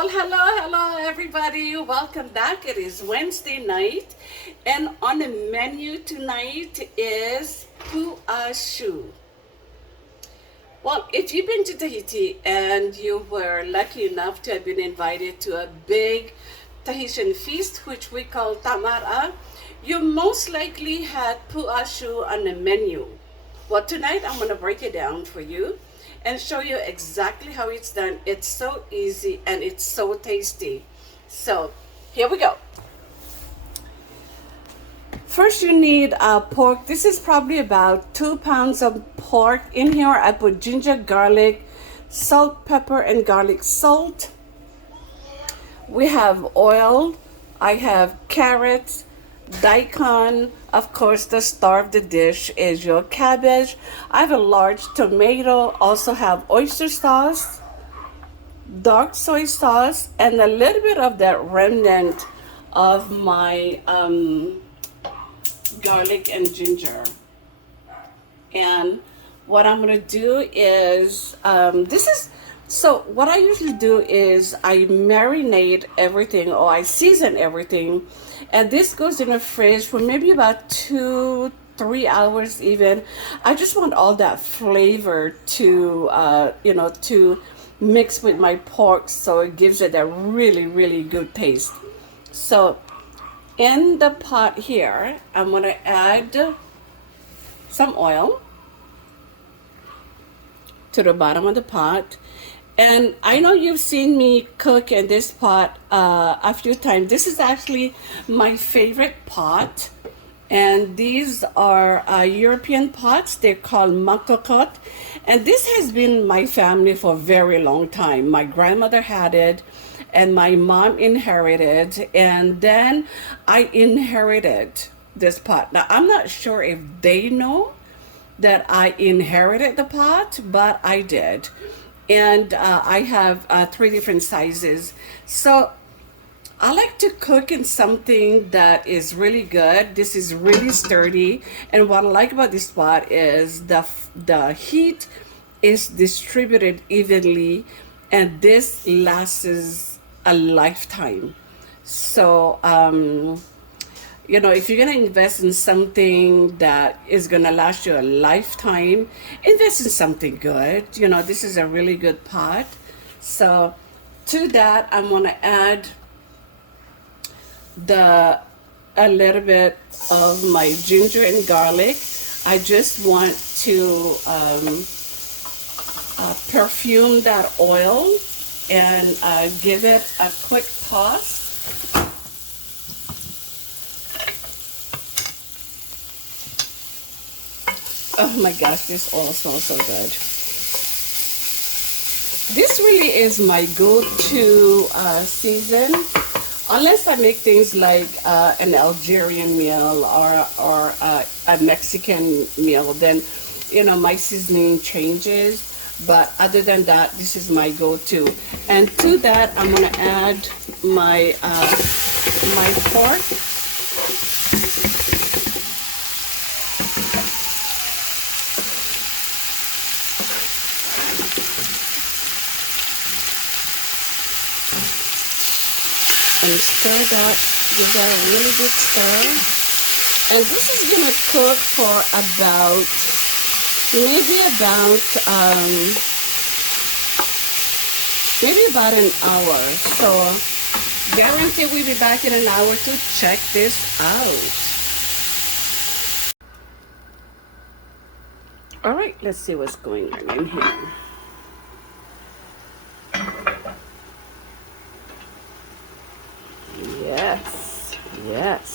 Well, hello, everybody. Welcome back. It is Wednesday night, and on the menu tonight is Pu'a Choux. Well, if you've been to Tahiti and you were lucky enough to have been invited to a big Tahitian feast, which we call Tama'a, you most likely had Pu'a Choux on the menu. Well, tonight I'm going to break it down for you and show you exactly how it's done. It's so easy and it's so tasty. So here we go. First you need pork. This is probably about 2 pounds of pork. In here I put ginger, garlic, salt, pepper, and garlic salt. We have oil. I have carrots, daikon. Of course, the star of the dish is your cabbage. I have a large tomato. Also have oyster sauce, dark soy sauce, and a little bit of that remnant of my garlic and ginger. And what I'm gonna do is so what I usually do is I marinate everything, or I season everything, and this goes in the fridge for maybe about 2-3 hours even. I just want all that flavor to to mix with my pork, so it gives it a really good taste. So in the pot here, I'm gonna add some oil to the bottom of the pot. And I know you've seen me cook in this pot a few times. This is actually my favorite pot. And these are European pots. They're called makokot. And this has been my family for a very long time. My grandmother had it, and my mom inherited. And then I inherited this pot. Now, I'm not sure if they know that I inherited the pot, but I did. And I have 3 different sizes. So I like to cook in something that is really good. This is really sturdy. And what I like about this pot is the heat is distributed evenly, and this lasts a lifetime. So if you're going to invest in something that is going to last you a lifetime, invest in something good. This is a really good pot. So to that, I'm going to add a little bit of my ginger and garlic. I just want to perfume that oil and give it a quick toss. Oh my gosh, this oil smells so good. This really is my go-to season, unless I make things like an Algerian meal or a Mexican meal. Then, my seasoning changes. But other than that, this is my go-to. And to that, I'm gonna add my pork. And stir that, give that a really good stir. And this is gonna cook for maybe about an hour. So guarantee we'll be back in an hour to check this out. All right, let's see what's going on in here. Yes.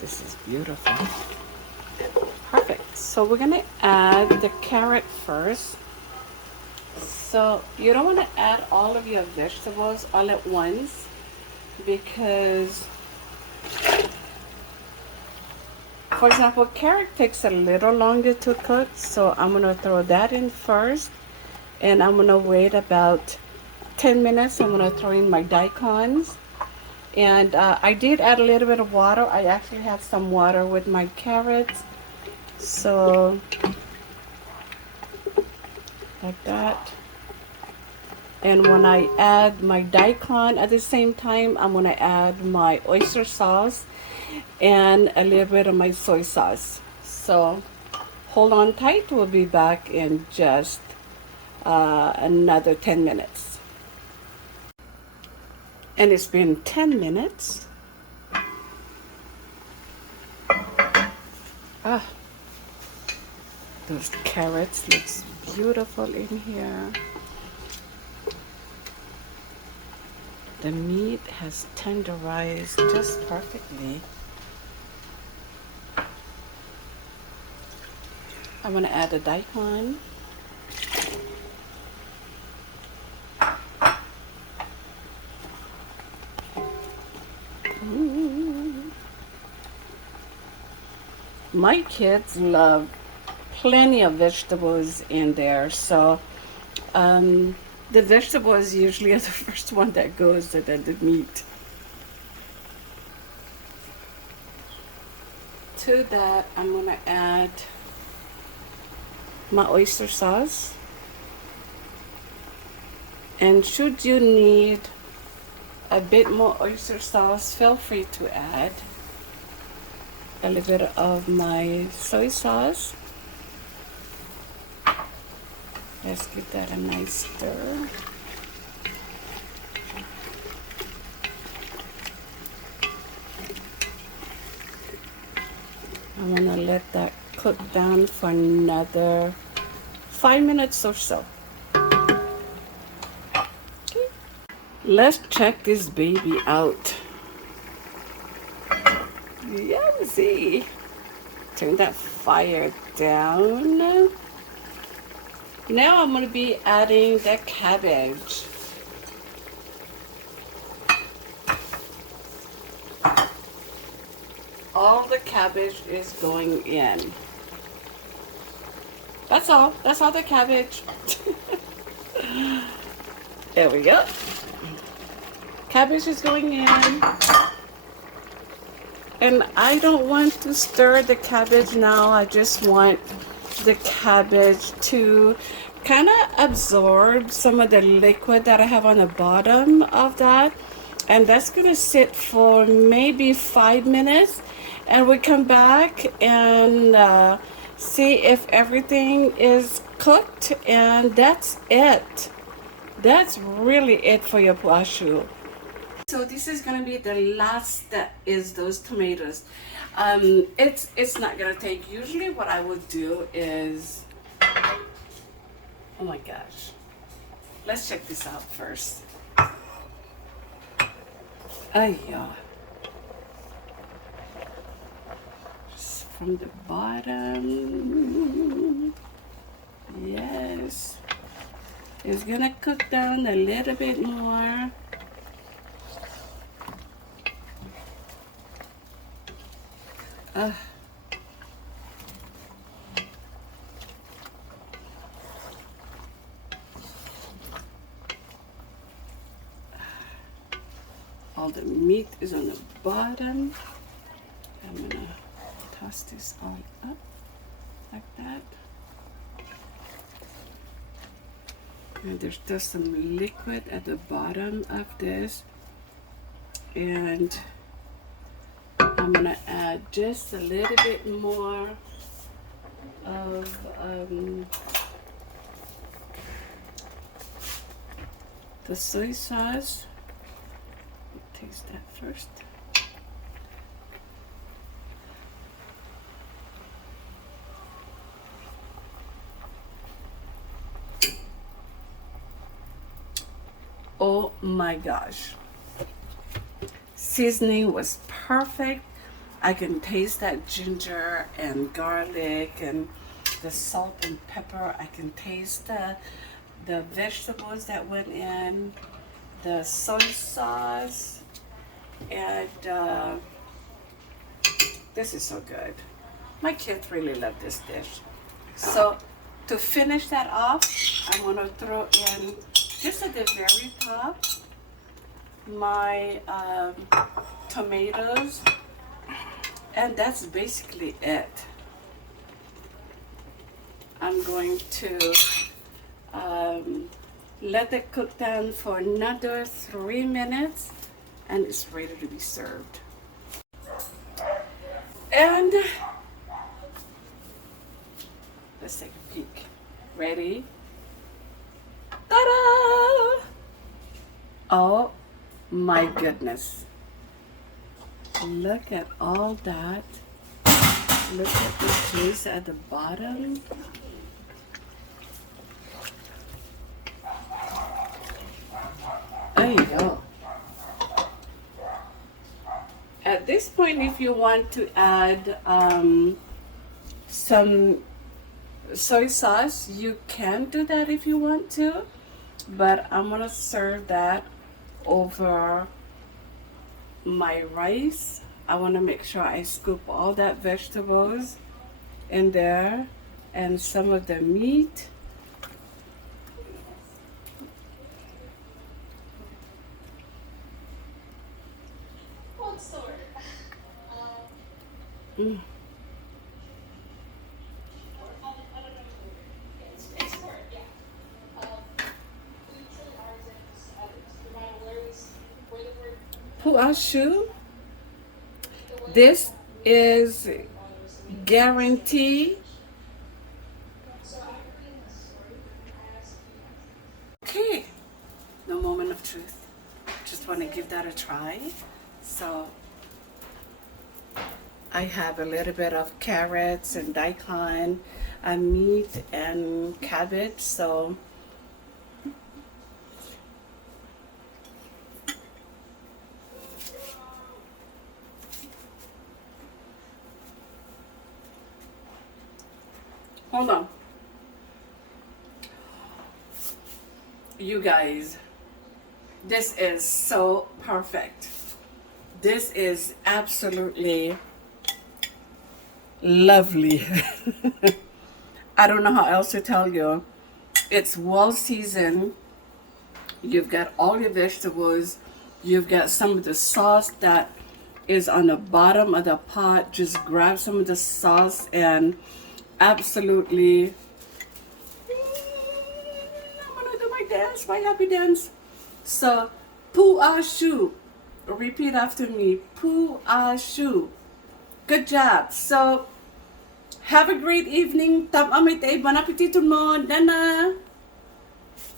This is beautiful. Perfect. So we're gonna add the carrot first. So you don't want to add all of your vegetables all at once, because, for example, carrot takes a little longer to cook. So I'm gonna throw that in first, and I'm gonna wait about 10 minutes. I'm gonna throw in my daikons. And I did add a little bit of water. I actually have some water with my carrots. So like that. And when I add my daikon at the same time, I'm gonna add my oyster sauce and a little bit of my soy sauce. So hold on tight, we'll be back in just another 10 minutes. And it's been 10 minutes. Ah, those carrots looks beautiful in here. The meat has tenderized just perfectly. I'm gonna add a daikon. My kids love plenty of vegetables in there, so the vegetables usually are the first one that goes, and then the meat. To that, I'm gonna add my oyster sauce. And should you need a bit more oyster sauce, feel free to add a little bit of my soy sauce. Let's give that a nice stir. I'm gonna let that cook down for another 5 minutes or so. Okay. Let's check this baby out. Yumsy. Turn that fire down. Now I'm going to be adding the cabbage. All the cabbage is going in. That's all. That's all the cabbage. There we go. Cabbage is going in. And I don't want to stir the cabbage now. I just want the cabbage to kind of absorb some of the liquid that I have on the bottom of that. And that's going to sit for maybe 5 minutes. And we come back and see if everything is cooked. And that's it. That's really it for your Pu'a Choux. So this is gonna be the last step, is those tomatoes. It's not gonna take. Usually what I would do is, oh my gosh, let's check this out first. Yeah. Just from the bottom. Yes. It's gonna cook down a little bit more. All the meat is on the bottom. I'm gonna toss this all up like that. And there's just some liquid at the bottom of this. And I'm gonna add just a little bit more of the soy sauce. Taste that first. Oh my gosh. Seasoning was perfect. I can taste that ginger and garlic and the salt and pepper. I can taste the vegetables that went in, the soy sauce, and this is so good. My kids really love this dish. So to finish that off, I'm gonna throw in just at the very top my tomatoes, and that's basically it. I'm going to Let it cook down for another 3 minutes and it's ready to be served. And let's take a peek. Ready? Ta-da! Oh my goodness. Look at all that. Look at the juice at the bottom. There you go. At this point, if you want to add some soy sauce, you can do that if you want to, but I'm gonna serve that over my rice. I want to make sure I scoop all that vegetables in there and some of the meat. Mm. Pu'a Choux. This is guaranteed. Okay, no moment of truth. Just want to give that a try. So I have a little bit of carrots and daikon, meat and cabbage. So hold on. You guys, this is so perfect. This is absolutely lovely. I don't know how else to tell you. It's well seasoned. You've got all your vegetables. You've got some of the sauce that is on the bottom of the pot. Just grab some of the sauce and absolutely, I'm gonna do my dance, my happy dance. So, Pu'a Choux. Repeat after me. Pu'a Choux. Good job. So, have a great evening. Tama'a maita'i. Bon Appétit tout le monde. Nana.